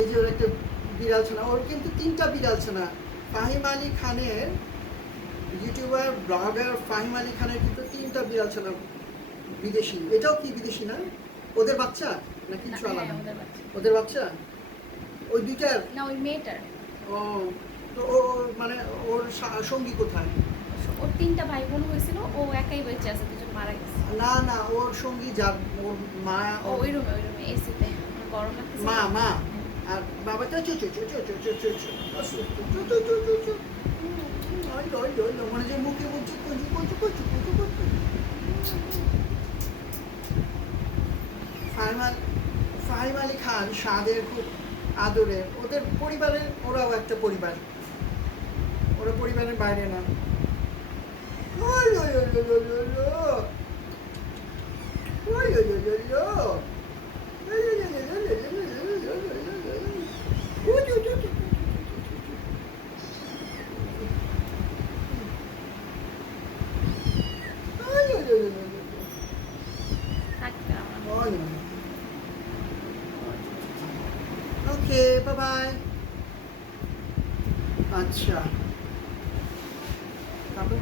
এই যে ওর একটা বিড়াল ছানা, ওর কিন্তু 3টা বিড়াল ছানা। ফাহিম আলী খানের ইউটিউবার ব্লগার ফাহিম আলী খানের কিন্তু 3টা বিড়াল ছানা বিদেশি। এটাও কি বিদেশি না? ওদের বাচ্চা না কিছু আলাদা? ওদের বাচ্চা ওই দুইটার না, ওই মেয়েটার। ও, তো ও মানে ওর সঙ্গী কোথায়? ওর 3টা ভাই বোন হয়েছিল, ও একাই বেঁচে আছে, দুজন মারা গেছে। না না, ওর সঙ্গী যার ওর মা, ওই রুমে এসিতে গরম লাগতেছে। মা আর বাবা তো চু চু চু চু চু চু চু চু চু চু চু চু চু। মনে যে মুখে বলছে কচু কচু কচু কচু কচু। ফাহিম আলী খান সাদের খুব আদরের, ওদের পরিবারের, ওরাও একটা পরিবার, ওরা পরিবারের বাইরে না। ওকে, বাই বাই। আচ্ছা, তারপর